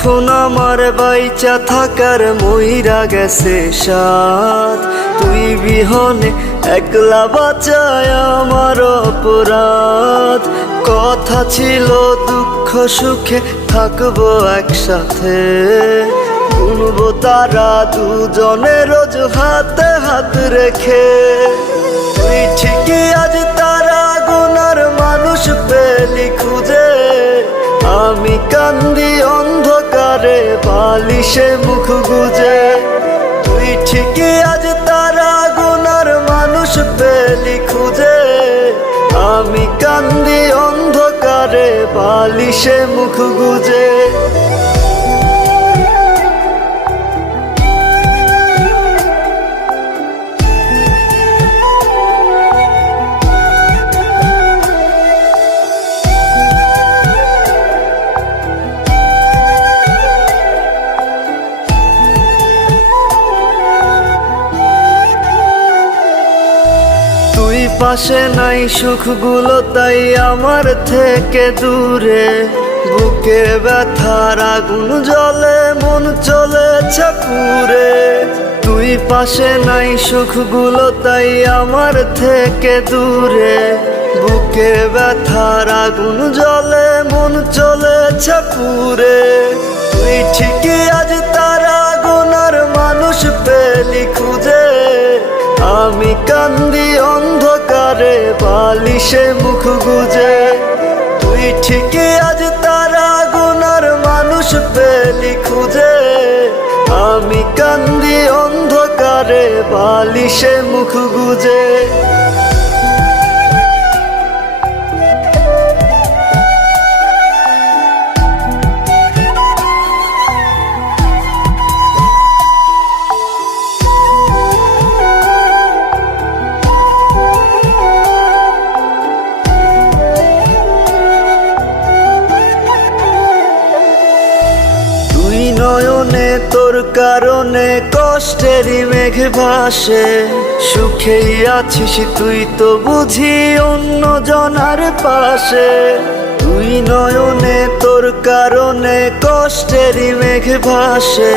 এখন আমার বাইচা থাকার মইরা গেছে সাথ, তুই বিহনে একলা বাঁচায় আমার অপরাধ। কথা ছিল দুঃখ সুখে থাকবো একসাথে, গুনবো তারা দুজনে রোজ হাতে হাত রেখে। তুই ঠিকই আজ তারা গুনার মানুষ পেলি খুঁজে, আমি কান্দি অন্ধকারে বালিশে মুখ গুজে। তুই ঠিকই আজ তারা গুনার মানুষ পেলি খুঁজে, আমি কান্দি অন্ধকারে বালিশে মুখ গুজে। তুই পাশে নাই সুখগুলো তাই আমার থেকে দূরে, বুকে ব্যথার আগুন জ্বলে মন চলেছে পুরে। তুই পাশে নাই সুখগুলো তাই আমার থেকে দূরে, বুকে ব্যথার আগুন জ্বলে মন চলেছে পুরে। তুই ঠিকই আজ তারা গুনার মানুষ পেলি খুঁজে, আমি কান্দি অন্ধকারে বালিশে মুখ গুজে। তুই ঠিকই আজ তারা গুনার মানুষ পেলি খুঁজে, আমি কান্দি অন্ধকারে বালিশে মুখ গুজে। নয়নে তোর কারণে কষ্টেরই মেঘ ভাসে, সুখেই আছিস তুই তো বুঝি অন্য জনার পাশে। তুই নয়নে তোর কারণে কষ্টেরই মেঘ ভাসে,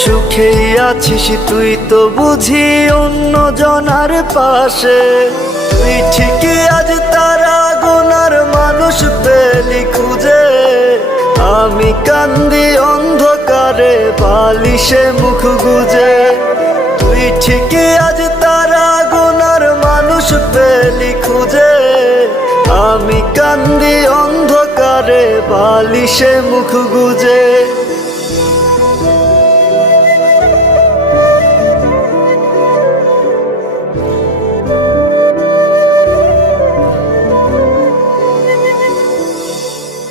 সুখেই আছিস তুই তো বুঝি অন্য জনার পাশে। তুই ঠিকই আজ তারা গুনার মানুষ পেলি খুঁজে, আমি কান্দি অন্ধকারে বালিশে মুখ গুজে। তুই ঠিকই আজ তারা গুনার মানুষ পেলি খুঁজে, আমি কান্দি অন্ধকারে বালিশে মুখ গুজে।